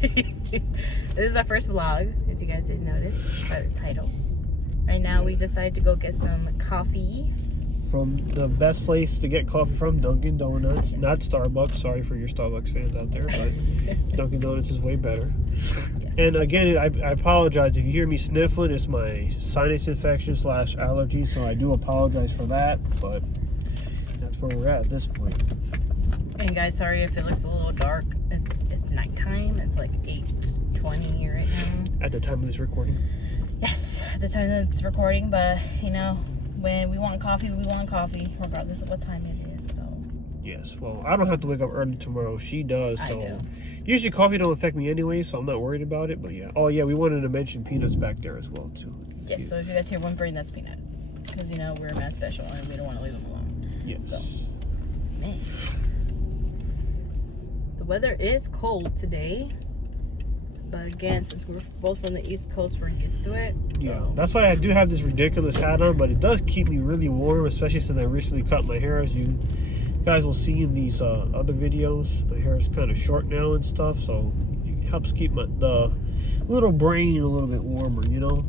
This is our first vlog, if you guys didn't notice by the title. Right now we decided to go get some coffee. From the best place to get coffee from, Dunkin' Donuts. Yes. Not Starbucks. Sorry for your Starbucks fans out there, but Dunkin' Donuts is way better. Yes. And again, I apologize if you hear me sniffling. It's my sinus infection / allergy, so I do apologize for that. But that's where we're at this point. And guys, sorry if it looks a little dark. It's nighttime. It's like 8:20 right now. At the time of this recording. Yes, at the time that it's recording, but you know, when we want coffee, regardless of what time it is. So Yes, well, I don't have to wake up early tomorrow. She does, so I do. Usually coffee don't affect me anyway, so I'm not worried about it. But yeah, oh yeah, we wanted to mention Peanut's back there as well too. Yes, so if you guys hear whimpering, that's Peanut, because you know we're mad special and we don't want to leave him alone. Yes. So, man, the weather is cold today, but again, since we're both from the East Coast, we're used to it. So. Yeah, that's why I do have this ridiculous hat on, but it does keep me really warm, especially since I recently cut my hair. As you guys will see in these other videos, my hair is kind of short now and stuff, so it helps keep the little brain a little bit warmer, you know?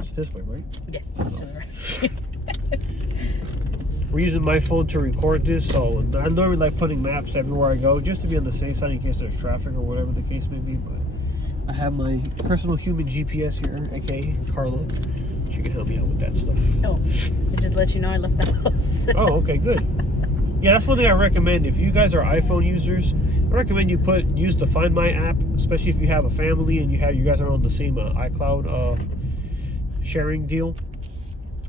It's this way, right? Yes, to the right. We're using my phone to record this, so I normally like putting maps everywhere I go, just to be on the safe side in case there's traffic or whatever the case may be, but I have my personal human GPS here, aka Carla. She can help me out with that stuff. Oh, I just let you know I left the house. Oh, okay, good. Yeah, that's one thing I recommend. If you guys are iPhone users, I recommend you use the Find My app, especially if you have a family and you guys are on the same iCloud sharing deal.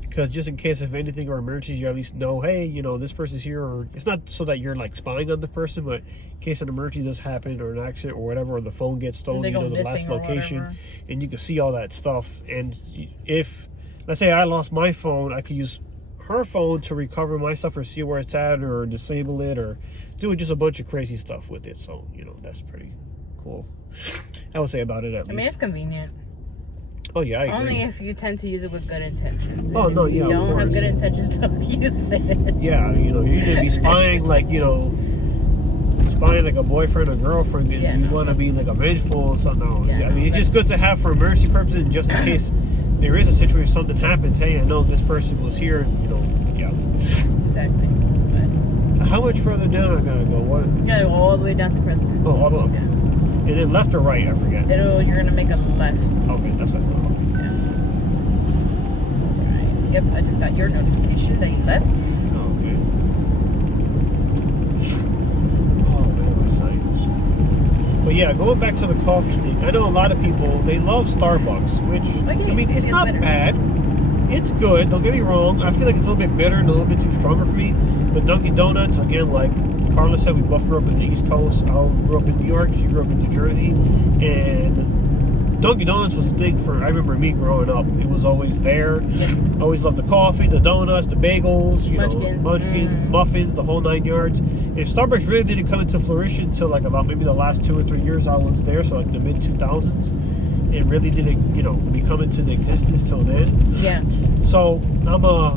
Because just in case of anything or emergencies, you at least know, hey, you know, this person's here. Or it's not so that you're like spying on the person, but in case an emergency does happen or an accident or whatever, or the phone gets stolen, you know, the last location, and you can see all that stuff. And if, let's say I lost my phone, I could use her phone to recover my stuff or see where it's at or disable it or do just a bunch of crazy stuff with it. So, you know, that's pretty cool. I would say about it at least. I mean, it's convenient. Oh, yeah, I agree. Only if you tend to use it with good intentions. Oh, no, yeah, if you of don't have course. good intentions, don't use it. Yeah, you know, you're going to be spying, like, you know, spying like a boyfriend or girlfriend, and Yeah, you no, want to be, like, a vengeful or something. No. Yeah, I mean, it's just good to have for emergency purposes, and just in case there is a situation, something happens, hey, I know this person was here, you know, yeah. Exactly. But How much further down I got to go? What? you gotta go all the way down to Preston. Oh, all the way. Yeah. And then left or right, I forget. You're gonna make a left. Okay, that's what I thought. Yeah. Alright. Yep, I just got your notification that you left. Okay. Oh man, my sinus. But yeah, going back to the coffee thing, I know a lot of people, they love Starbucks, which, yeah, I mean, it's not better. bad. It's good, don't get me wrong. I feel like it's a little bit bitter and a little bit too stronger for me. But Dunkin' Donuts, again, like Carla said, we both grew up in the East Coast. I grew up in New York, she grew up in New Jersey. And Dunkin' Donuts was a thing I remember me growing up. It was always there. Yes. Always loved the coffee, the donuts, the bagels, Munchkins. Muffins, the whole 9 yards. And Starbucks really didn't come into fruition until like about maybe the last 2 or 3 years I was there, so like the mid 2000s. It really didn't, you know, come into the existence till then. Yeah. So I'm a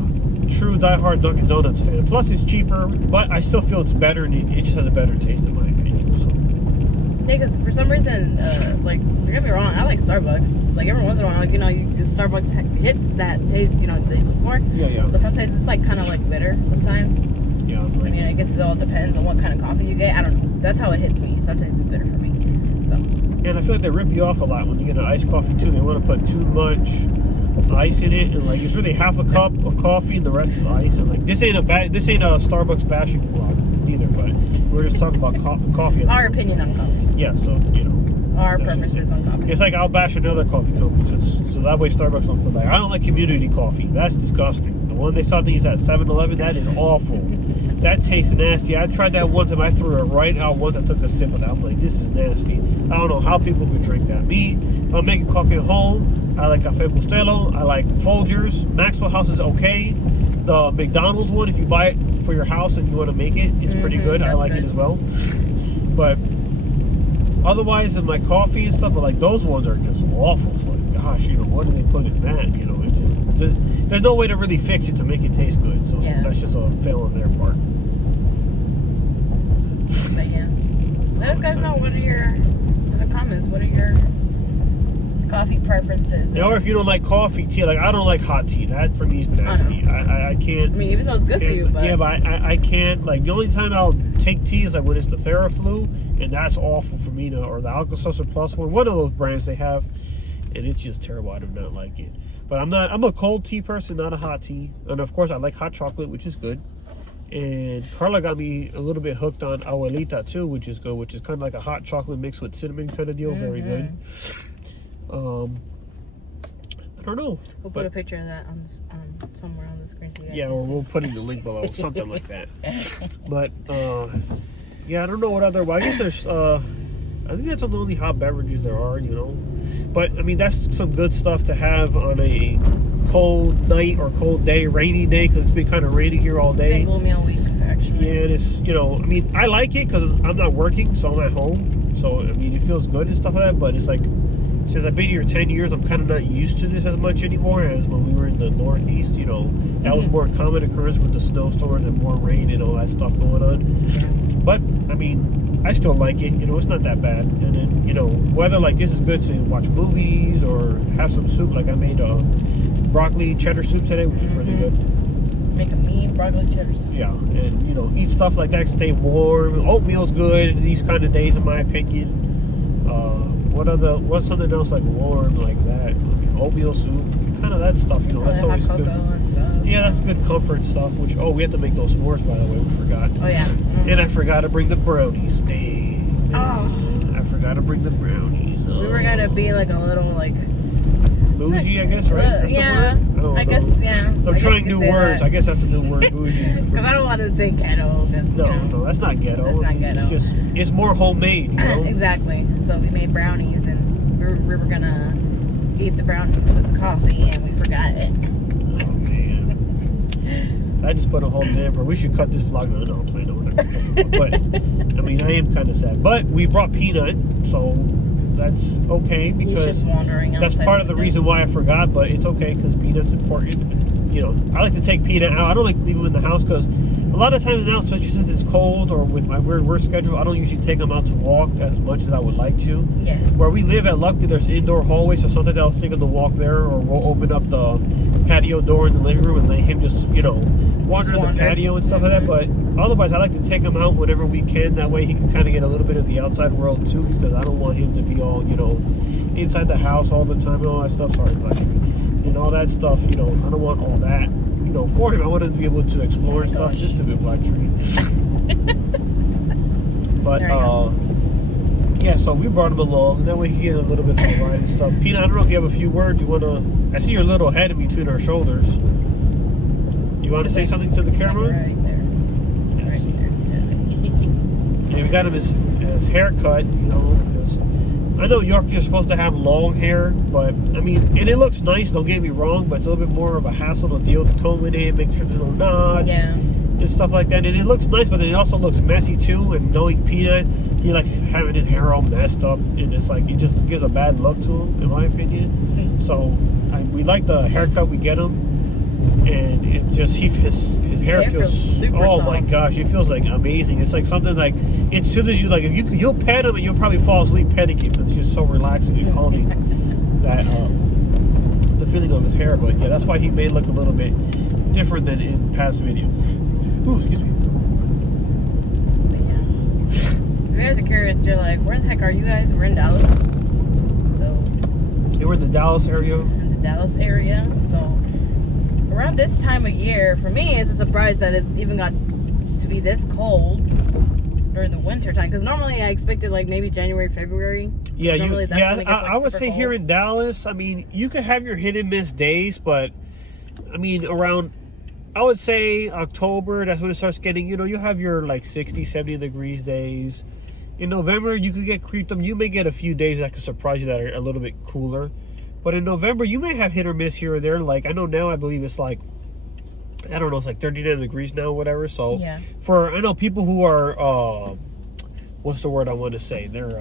true diehard Dunkin' Donuts fan. Plus it's cheaper, but I still feel it's better, and it just has a better taste in my opinion. So. Yeah, because for some reason, like, don't get me wrong, I like Starbucks. Like, every once in a while, you know, Starbucks hits that taste, you know, the day before. Yeah. But sometimes it's, like, kind of, like, bitter sometimes. Yeah. I mean, I guess it all depends on what kind of coffee you get. I don't know. That's how it hits me. Sometimes it's bitter for me. So. And I feel like they rip you off a lot when you get an iced coffee, too. They want to put too much ice in it, and like it's really half a cup of coffee and the rest is ice. And like this ain't a Starbucks bashing vlog either, but we're just talking about coffee. Our opinion on coffee. Yeah, so you know, Our preferences on coffee. It's like I'll bash another coffee company, so that way Starbucks don't feel like I don't like community coffee. That's disgusting. The one they saw things at 7-Eleven, that is awful. That tastes nasty. I tried that one time. I threw it right out once. I took a sip of that. I'm like, this is nasty. I don't know how people could drink that. Me, I'm making coffee at home. I like Café Bustelo. I like Folgers. Maxwell House is okay. The McDonald's one, if you buy it for your house and you want to make it, it's pretty good. I like it as well. But otherwise, in my coffee and stuff, like those ones are just awful. It's like, gosh, you know, what do they put in that? You know, it's just there's no way to really fix it to make it taste good. So that's just a fail on their part. But yeah, let us guys know what are your in the comments. What are your coffee preferences? Or if you don't like coffee, tea. Like I don't like hot tea. That for me is nasty. I can't. I mean, even though it's good for you, but yeah, but I can't. Like the only time I'll take tea is like when it's the Theraflu, and that's awful for me. Or the Alka-Seltzer Plus one of those brands they have, and it's just terrible. I do not like it. But I'm a cold tea person, not a hot tea. And of course, I like hot chocolate, which is good. And Carla got me a little bit hooked on Abuelita too, which is good. Which is kind of like a hot chocolate mixed with cinnamon kind of deal. Very good. I don't know. We'll put a picture of that on somewhere on the screen. So you guys or we'll put in the link below, something like that. But yeah, I don't know what other. Well, I guess there's. I think that's the only hot beverages there are, you know. But I mean, that's some good stuff to have on a cold night or cold day, rainy day, because it's been kind of rainy here all day. It's been gloomy all week, actually. Yeah, and it's, you know, I mean, I like it because I'm not working, so I'm at home. So I mean, it feels good and stuff like that. But it's like, since I've been here 10 years, I'm kind of not used to this as much anymore as when we were in the Northeast. You know, that was more common occurrence with the snowstorms and more rain and all that stuff going on. But I mean, I still like it. You know, it's not that bad. And then, you know, weather like this is good to watch movies or have some soup. Like I made broccoli cheddar soup today, which is really good. Make a mean broccoli cheddar soup. Yeah, and you know, eat stuff like that, stay warm. Oatmeal's good in these kind of days, in my opinion. What's something else like warm like that? I mean, oatmeal soup, kind of that stuff. You know, that's always good. And stuff. Yeah, that's good comfort stuff. Which we have to make those s'mores, by the way. We forgot. Oh yeah. And I forgot to bring the brownies. Dang. Oh. I forgot to bring the brownies. Oh. We were gonna be like a little like bougie, I guess, right? That's yeah. I guess yeah. I'm trying new words. I guess that's a new word, bougie. Because I don't want to say ghetto. No, that's not ghetto. That's not ghetto. It's more homemade, you know? Exactly. So we made brownies, and we were gonna eat the brownies with the coffee, and we forgot it. Oh man! I just put a whole damper. We should cut this vlog. No, I'm playing over there. But I mean, I am kind of sad. But we brought Peanut, so that's okay because he's just wandering. That's part of the reason why I forgot. But it's okay because Peanut's important. You know, I like to take Peanut out. I don't like to leave him in the house because a lot of times now, especially since it's cold or with my weird work schedule, I don't usually take them out to walk as much as I would like to. Yes. Where we live at Luckily, there's indoor hallways, so sometimes I'll think of the walk there, or we'll open up the patio door in the living room and let him just, you know, wander in the patio and stuff like that. But otherwise, I like to take him out whenever we can. That way he can kind of get a little bit of the outside world too, because I don't want him to be all, you know, inside the house all the time and all that stuff. Sorry, and all that stuff, you know, I don't want all that. You know, for him, I wanted to be able to explore stuff. Just a bit Black Tree. But yeah, so we brought him along, and that way he get a little bit of a ride and stuff. Peanut, I don't know if you have a few words you want to. I see your little head in between our shoulders. You want to say something to the camera? Right there. Right there. Yeah, we got him his haircut, you know, because I know you're supposed to have long hair, but I mean, and it looks nice, don't get me wrong, but it's a little bit more of a hassle to deal with combing it, make sure there's no knots and stuff like that. And it looks nice, but it also looks messy too. And knowing Peanut, he likes having his hair all messed up, and it's like it just gives a bad look to him, in my opinion. So we like the haircut we get him, and it just his hair feels super oh soft. My gosh, it feels like amazing. It's like something like as soon as you like, if you'll pet him and you'll probably fall asleep petting him because it's just so relaxing and calming. That the feeling of his hair. But yeah, that's why he may look a little bit different than in past videos. Ooh, excuse me. But yeah. If you guys are curious, you're like, where the heck are you guys? We're in Dallas. So we're in the Dallas area. So around this time of year, for me, it's a surprise that it even got to be this cold during the winter time. Because normally I expected like maybe January, February. Yeah, I would say here in Dallas, I mean, you could have your hit and miss days, but I mean, around, I would say October, that's when it starts getting, you know, you have your like 60, 70 degrees days. In November, you could get creeped up. You may get a few days that could surprise you that are a little bit cooler. But in November, you may have hit or miss here or there. Like, I know now, I believe it's like, I don't know, it's like 39 degrees now, whatever. So, yeah. I know people who are, what's the word I want to say? They're,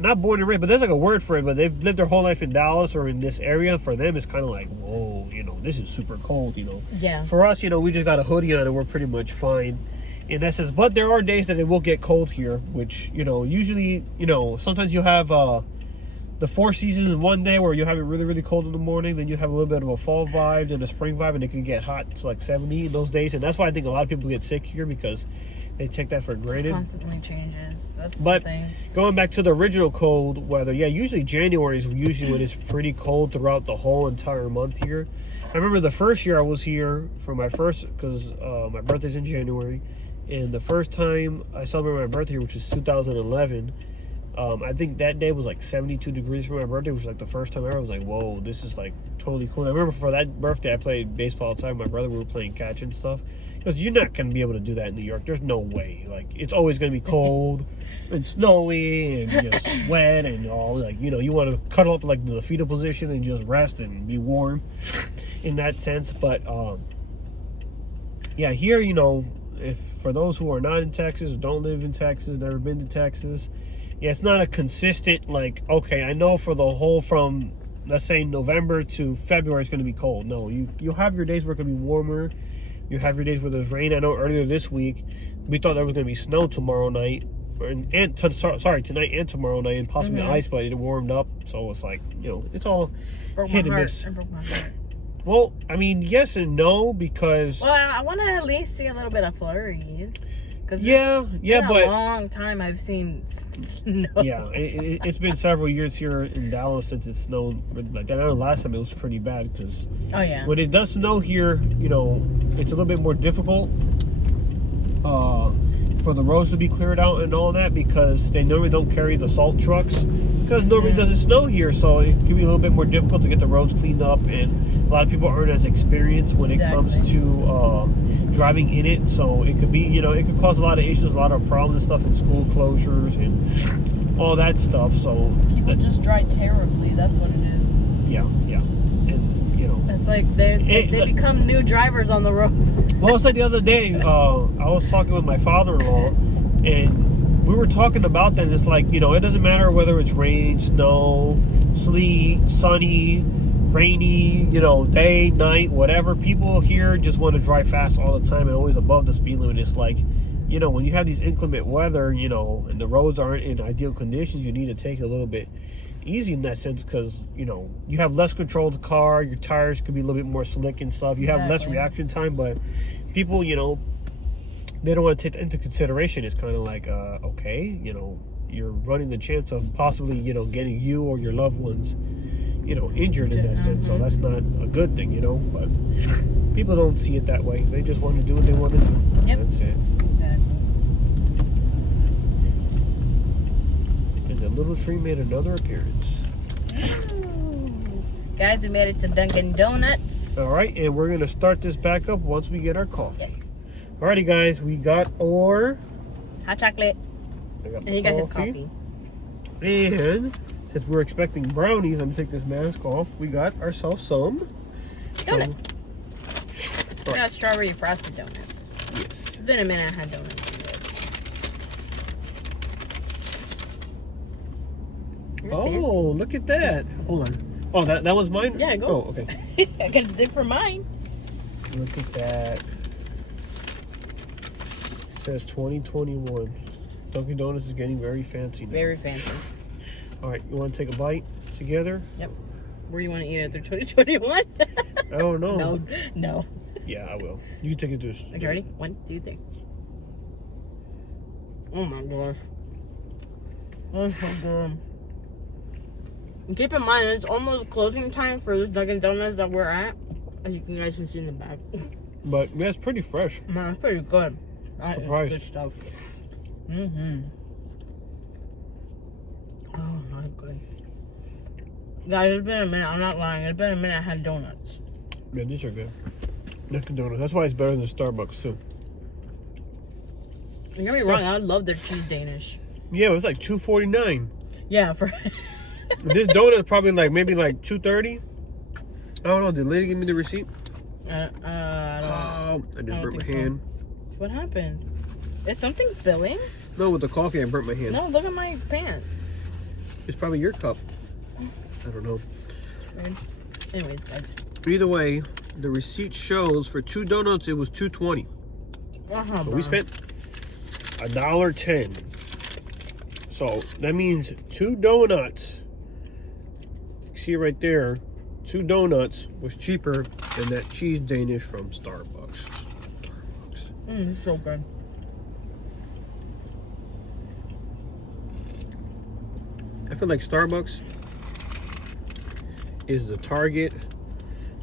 not born and raised, but there's like a word for it, but they've lived their whole life in Dallas or in this area. For them, it's kind of like, whoa, you know, this is super cold, you know. Yeah. For us, you know, we just got a hoodie on and we're pretty much fine. in that sense. But there are days that it will get cold here, which, usually, sometimes you have the 4 seasons in one day where you have it really, really cold in the morning. Then you have a little bit of a fall vibe and a spring vibe, and it can get hot to like 70 in those days. And that's why I think a lot of people get sick here, because they take that for granted. It constantly changes. That's but the thing. Going back to the original cold weather, usually January is usually when it's pretty cold throughout the whole entire month here. I remember the first year I was here for my first, because my birthday's in January, and the first time I celebrated my birthday here, which was 2011, I think that day was like 72 degrees for my birthday, which was like the first time ever. I was like, whoa, this is like totally cool. And I remember for that birthday, I played baseball all the time. My brother, we were playing catch and stuff. Because you're not going to be able to do that in New York. There's no way. Like, it's always going to be cold and snowy and just wet and all. Like, you want to cuddle up like the fetal position and just rest and be warm in that sense. But, here, if for those who are not in Texas, don't live in Texas, never been to Texas, it's not a consistent, like, okay, I know for the whole from, let's say, November to February, it's going to be cold. No, you'll have your days where it's going to be warmer. You have your days where there's rain. I know earlier this week, we thought there was going to be snow tomorrow night, tonight and tomorrow night, and possibly ice, but it warmed up. So it's like, it's all hit and miss. It broke my heart. Well, I mean, yes and no, because... Well, I want to at least see a little bit of flurries. Cause but a long time I've seen snow. Yeah, it's been several years here in Dallas since it snowed like that. I know last time it was pretty bad, because when it does snow here, it's a little bit more difficult for the roads to be cleared out and all that, because they normally don't carry the salt trucks, because normally it doesn't snow here, so it can be a little bit more difficult to get the roads cleaned up, and a lot of people aren't as experienced when it comes to driving in it. So it could be, it could cause a lot of issues, a lot of problems and stuff, in school closures and all that stuff. So people just drive terribly. That's what it is. Yeah, and it's like they become new drivers on the road. Well, it's like the other day, I was talking with my father-in-law, and we were talking about that. And it's like, it doesn't matter whether it's rain, snow, sleet, sunny, rainy, day, night, whatever. People here just want to drive fast all the time and always above the speed limit. It's like, when you have these inclement weather, and the roads aren't in ideal conditions, you need to take it a little bit easy in that sense, because, you have less control of the car. Your tires could be a little bit more slick and stuff. You have less reaction time, but people, they don't want to take that into consideration. It's kind of like, okay, you're running the chance of possibly, getting you or your loved ones, injured in that sense. So that's not a good thing, but people don't see it that way. They just want to do what they want to do. Yep. That's it. Exactly. And the little tree made another appearance. Ooh. Guys, we made it to Dunkin' Donuts. All right, and we're going to start this back up once we get our coffee. Yes. Alrighty, guys, we got our hot chocolate. And he got his coffee. And since we're expecting brownies, let me take this mask off. We got ourselves some donuts. We got strawberry frosted donuts. Yes. It's been a minute I had donuts. Oh, look at that. Hold on. Oh, that was mine? Yeah, go. Oh, okay. I got a dip for mine. Look at that. It says 2021. Dunkin' Donuts is getting very fancy now. Very fancy. All right, you want to take a bite together? Yep. Where do you want to eat it through 2021? I don't know. No. Yeah, I will. You can take it to. Okay, ready? 1, 2, 3. Oh my gosh. That's so good. And keep in mind, it's almost closing time for this Dunkin' Donuts that we're at. As you guys can see in the back. But yeah, it's pretty fresh. Man, it's pretty good. That Surprised. is good stuff. Mm-hmm. Oh my god. Guys, it's been a minute. I'm not lying. It's been a minute I had donuts. Yeah, these are good. Dunkin' Donuts. That's why it's better than Starbucks too. Don't get me wrong. I love their cheese Danish. Yeah, it was like $2.49. Yeah, for this donut probably maybe $2.30. I don't know. Did the lady give me the receipt? I I just burnt my hand. So. What happened? Is something spilling? No, with the coffee, I burnt my hand. No, look at my pants. It's probably your cup. I don't know. Weird. Anyways, guys. Either way, the receipt shows for 2 donuts it was $2.20. So we spent $1.10. So that means 2 donuts. See right there, 2 donuts was cheaper than that cheese Danish from Starbucks. So good. I feel like Starbucks is the target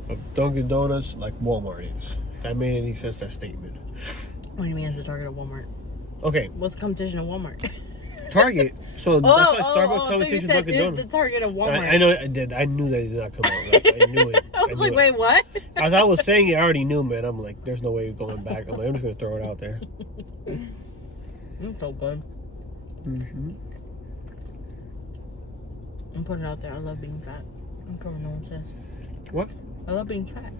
of Dunkin' Donuts like Walmart is. That made any sense, that statement. What do you mean it's the target of Walmart? Okay. What's the competition of Walmart? Target. So that's why Starbucks competition is Dunkin' Donuts. the target of Walmart. I know I did. I knew that did not come out right. I knew it. I was like, wait, what? As I was saying it, I already knew, man. I'm like, there's no way you're going back. I'm like, I'm just gonna throw it out there. It's so good. Mm-hmm. I'm putting it out there. I love being fat. I don't care what no one says. What? I love being fat.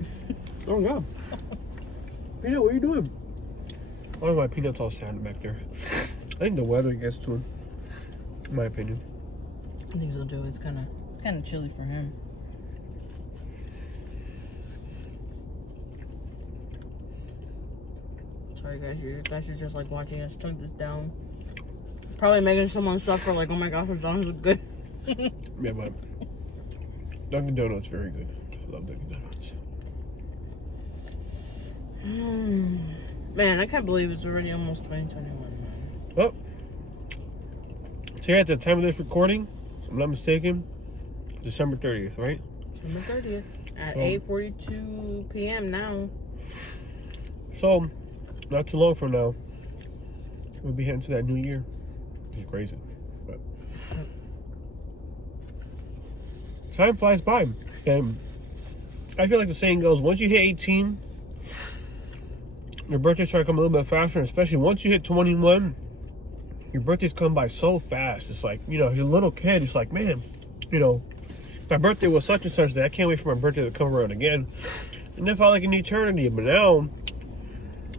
Oh yeah. Peanut, what are you doing? Oh, my peanut's all standing back there. I think the weather gets to him. In my opinion. I think so too. It's kind of chilly for him. Sorry guys, you guys are just like watching us chug this down. Probably making someone suffer like, oh my gosh, her donuts look good. Yeah, but Dunkin' Donuts very good. I love Dunkin' Donuts. Man, I can't believe it's already almost 2021. Well, so at the time of this recording, if I'm not mistaken, December 30th, right? December 30th at 8:42 p.m. now. So, not too long from now, we'll be heading to that new year. It's crazy. But time flies by. And I feel like the saying goes, once you hit 18, your birthdays start to come a little bit faster, and especially once you hit 21, your birthdays come by so fast. It's like, you know, you're a little kid, it's like, man, you know, my birthday was such and such day. I can't wait for my birthday to come around again. And it felt like an eternity, but now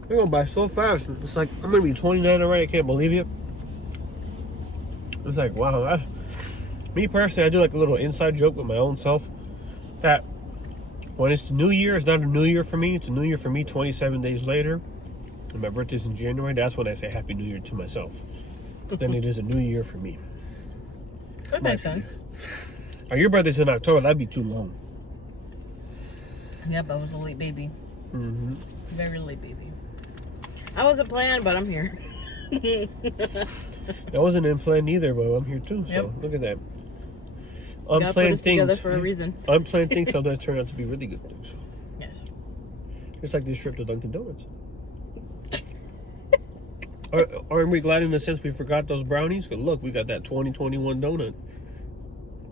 they're going by so fast. It's like, I'm going to be 29 already. I can't believe it. It's like, wow. Me personally, I do like a little inside joke with my own self that when it's the new year, it's not a new year for me. It's a new year for me 27 days later. And my birthday's in January. That's when I say Happy New Year to myself. But then it is a new year for me. That makes sense. Your birthday's in October. That'd be too long. Yep, I was a late baby. Mm-hmm. Very late baby. I wasn't planned, but I'm here. That wasn't in plan either, but I'm here too. So Yep. look at that. God put us together for a reason. Unplanned things sometimes turn out to be really good things. Yes. It's like this trip to Dunkin' Donuts. Aren't we glad in the sense we forgot those brownies? 'Cause look, we got that 2021 donut.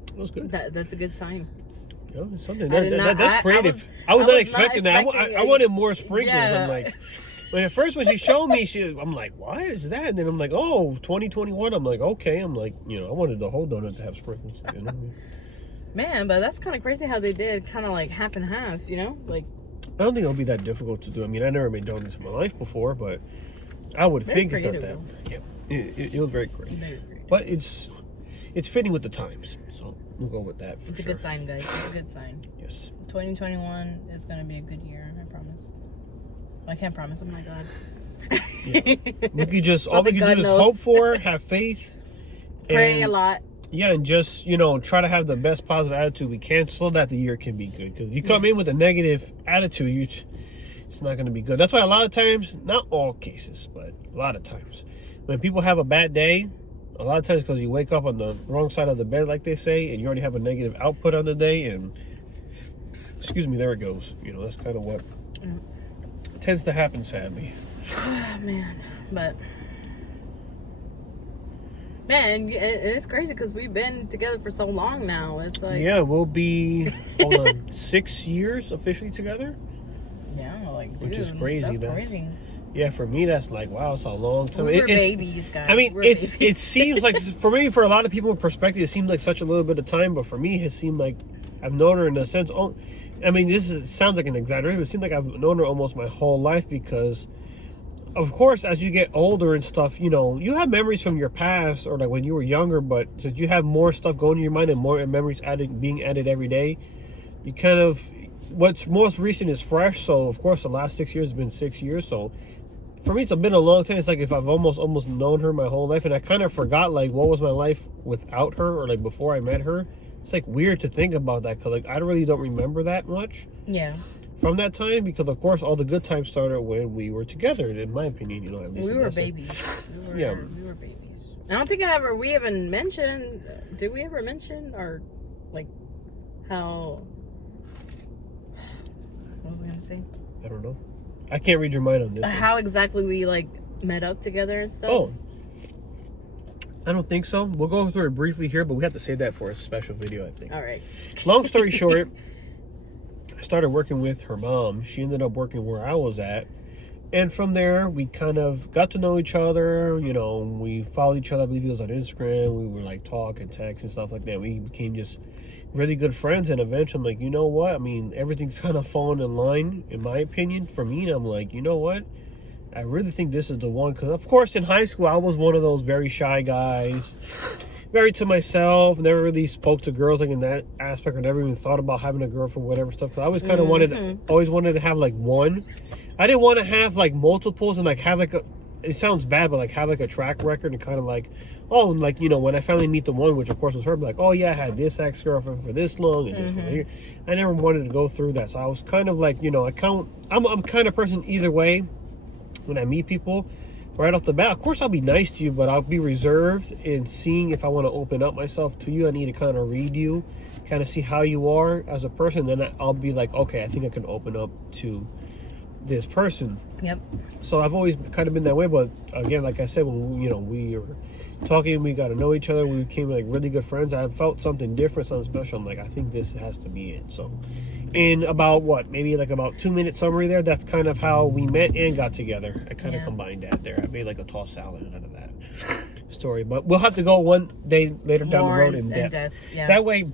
That was good. That's a good sign. Yeah, it's something. I That's creative. I was not expecting that. I it. wanted more sprinkles. Yeah. I'm like, at first when she showed me, I'm like, what is that? And then I'm like, oh, 2021. I'm like, okay. I'm like, you know, I wanted the whole donut to have sprinkles. You know? Man, but that's kind of crazy how they did kind of like half and half, you know? Like, I don't think it'll be that difficult to do. I mean, I never made donuts in my life before, but I would think it's not that. Yeah, it was very great. But it's fitting with the times, so we'll go with that. It's a good sign, guys. It's a good sign. Yes. 2021 is gonna be a good year. I promise. I can't promise. Oh my god. Yeah. We could just all we can do is hope for, have faith, pray a lot. Yeah, and just, you know, try to have the best positive attitude we can, so that the year can be good. Because you come in with a negative attitude, it's not going to be good. That's why a lot of times, not all cases, but a lot of times, when people have a bad day, a lot of times because you wake up on the wrong side of the bed, like they say, and you already have a negative output on the day, and excuse me, there it goes. You know, that's kind of what tends to happen, sadly. Oh, man, but man, it's crazy because we've been together for so long now. It's like, yeah, we'll be hold on 6 years officially together. Yeah, like, which dude, is crazy. That's crazy. Yeah, for me, that's like, wow, it's a long time. We're babies, guys. I mean, it seems like, for me, for a lot of people in perspective, it seems like such a little bit of time, but for me, it seemed like I've known her in a sense. I mean, sounds like an exaggeration, but it seems like I've known her almost my whole life because, of course, as you get older and stuff, you know, you have memories from your past or like when you were younger, but since you have more stuff going in your mind and more memories being added every day, you kind of, what's most recent is fresh. So, of course, the last 6 years has been 6 years. So, for me, it's been a long time. It's like if I've almost known her my whole life, and I kind of forgot like what was my life without her, or like before I met her. It's like weird to think about that because like I really don't remember that much. Yeah. From that time, because of course all the good times started when we were together. In my opinion, you know, at least we were babies. We were babies. I don't think we haven't mentioned. Did we ever mention or like how? What was I gonna say? I don't know. I can't read your mind on this. How exactly we like met up together and stuff? Oh, I don't think so. We'll go through it briefly here, but we have to save that for a special video, I think. All right. Long story short, I started working with her mom. She ended up working where I was at. And from there, we kind of got to know each other. You know, we followed each other. I believe it was on Instagram. We were like talk and text and stuff like that. We became just really good friends. And eventually, I'm like, you know what? I mean, everything's kind of fallen in line, in my opinion, for me. And I'm like, you know what? I really think this is the one. Because, of course, in high school, I was one of those very shy guys. Very to myself. Never really spoke to girls like in that aspect. Or never even thought about having a girlfriend, whatever stuff. Because I always kind of always wanted to have like one. I didn't want to have like multiples and like have like a, it sounds bad, but like have like a track record and kind of like, oh, and like, you know, when I finally meet the one, which of course was her, like, oh yeah, I had this ex-girlfriend for this long and this one here. I never wanted to go through that. So I was kind of like, you know, I'm kind of person either way when I meet people right off the bat. Of course I'll be nice to you, but I'll be reserved in seeing if I want to open up myself to you. I need to kind of read you, kind of see how you are as a person. Then I'll be like, okay, I think I can open up to this person. Yep. So I've always kind of been that way, but again, like I said, when we were talking, we got to know each other, we became like really good friends. I felt something different, something special. I'm like, I think this has to be it. So in about maybe like about 2-minute summary there, that's kind of how we met and got together. I kind of combined that there. I made like a tossed salad out of that story, but we'll have to go one day later down the road in depth. Yeah. That way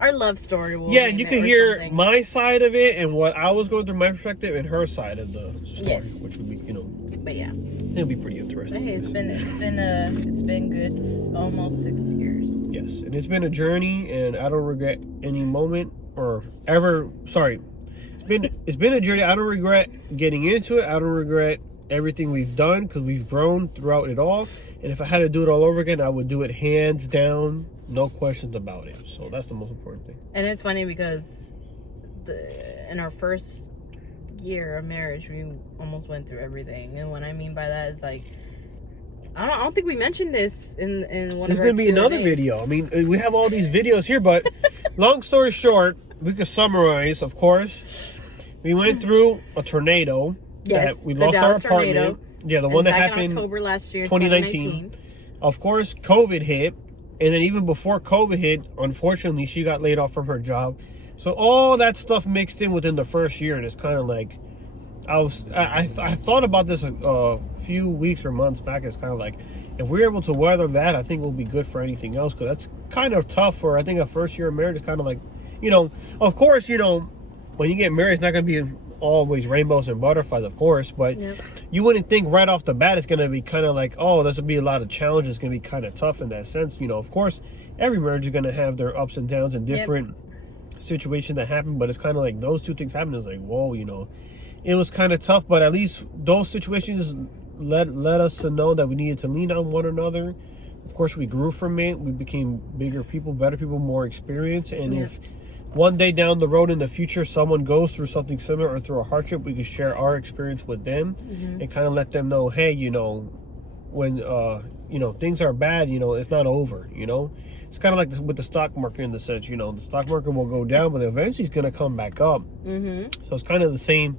our love story will and you can hear my side of it and what I was going through, my perspective, and her side of the story, which would be, you know, but yeah, it'll be pretty interesting. Hey, it's been good. It's almost 6 years. Yes, and it's been a journey, and I don't regret any moment or ever. Sorry, it's been a journey. I don't regret getting into it. I don't regret everything we've done because we've grown throughout it all. And if I had to do it all over again, I would do it hands down. No questions about it. So that's the most important thing. And it's funny because in our first year of marriage, we almost went through everything. And what I mean by that is like, I don't think we mentioned this in one of our Q&As. There's going to be another video. I mean, we have all these videos here, but long story short, we could summarize, of course. We went through a tornado. Yes, we lost our apartment. Tornado. Yeah, the one that happened in October last year, 2019. Of course, COVID hit. And then even before COVID hit, unfortunately, she got laid off from her job. So all that stuff mixed in within the first year. And it's kind of like, I thought about this a few weeks or months back. It's kind of like, if we're able to weather that, I think we'll be good for anything else. Because that's kind of tough for, I think, a first year of marriage. It's kind of like, you know, of course, you know, when you get married, it's not going to be always rainbows and butterflies, of course, but you wouldn't think right off the bat it's going to be kind of like, oh, there's going to be a lot of challenges. It's going to be kind of tough in that sense. You know, of course, every marriage is going to have their ups and downs and different situations that happen, but it's kind of like those two things happen. It's like, whoa, you know, it was kind of tough, but at least those situations led us to know that we needed to lean on one another. Of course, we grew from it. We became bigger people, better people, more experienced. And if one day down the road in the future someone goes through something similar or through a hardship, we can share our experience with them and kind of let them know, hey, you know, when you know, things are bad, you know, it's not over. You know, it's kind of like with the stock market in the sense, you know, the stock market will go down, but eventually it's going to come back up. So it's kind of the same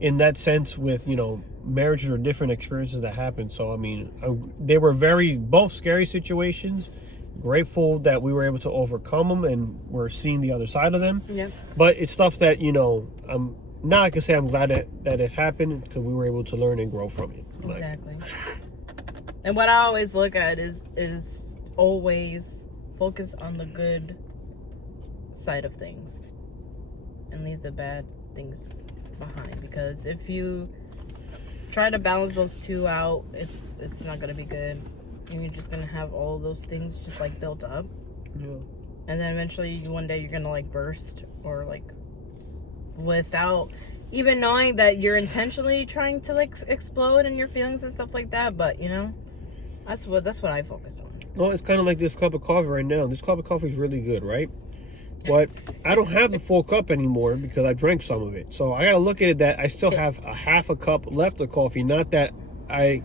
in that sense with, you know, marriages or different experiences that happen. So I mean, they were both scary situations. Grateful that we were able to overcome them and we're seeing the other side of them. But it's stuff that, you know, now I can say I'm glad that it happened because we were able to learn and grow from it. Exactly. And what I always look at is always focus on the good side of things and leave the bad things behind, because if you try to balance those two out, it's not going to be good. And you're just gonna have all of those things just like built up, and then eventually one day you're gonna like burst, or like without even knowing that you're intentionally trying to like explode in your feelings and stuff like that. But you know, that's what I focus on. Well, it's kind of like this cup of coffee right now. This cup of coffee is really good, right? But I don't have the full cup anymore because I drank some of it. So I got to look at it that I still have a half a cup left of coffee, not that I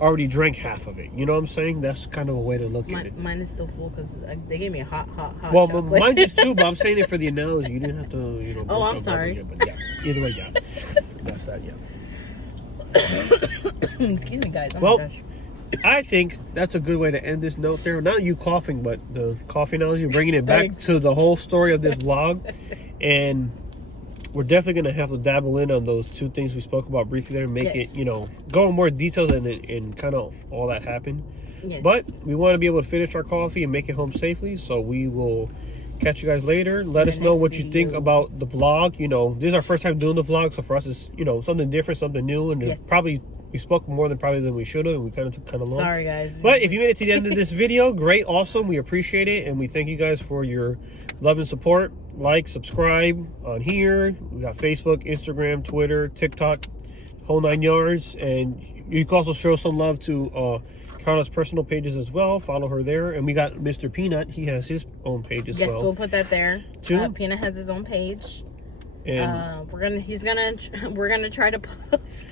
already drank half of it. You know what I'm saying? That's kind of a way to look at it. Mine is still full because they gave me a hot well, chocolate. Mine is too, but I'm saying it for the analogy. You didn't have to, you know. Oh, I'm sorry. It, but yeah, either way, yeah. That's that, yeah. Excuse me, guys. Oh well, my gosh. I think that's a good way to end this note there. Not you coughing, but the coffee analogy, bringing it back to the whole story of this vlog. And we're definitely going to have to dabble in on those two things we spoke about briefly there and make it, you know, go in more details and kind of all that happened. Yes. But we want to be able to finish our coffee and make it home safely. So we will catch you guys later. Let us know what you think about the vlog. You know, this is our first time doing the vlog. So for us, it's, you know, something different, something new. And it's probably... We spoke more than we should have, and we kind of took kind of long. Sorry, guys. But if you made it to the end of this video, great, awesome. We appreciate it, and we thank you guys for your love and support. Like, subscribe on here. We got Facebook, Instagram, Twitter, TikTok, whole 9 yards. And you can also show some love to Carla's personal pages as well. Follow her there. And we got Mr. Peanut. He has his own page as well. Yes, we'll put that there. Too. Peanut has his own page. And we're gonna try to post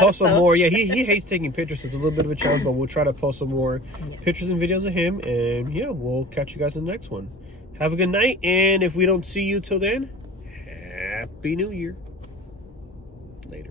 post some more. Yeah, he hates taking pictures, so it's a little bit of a challenge, but we'll try to post some more pictures and videos of him. And yeah, we'll catch you guys in the next one. Have a good night, and if we don't see you till then, Happy New Year. Later.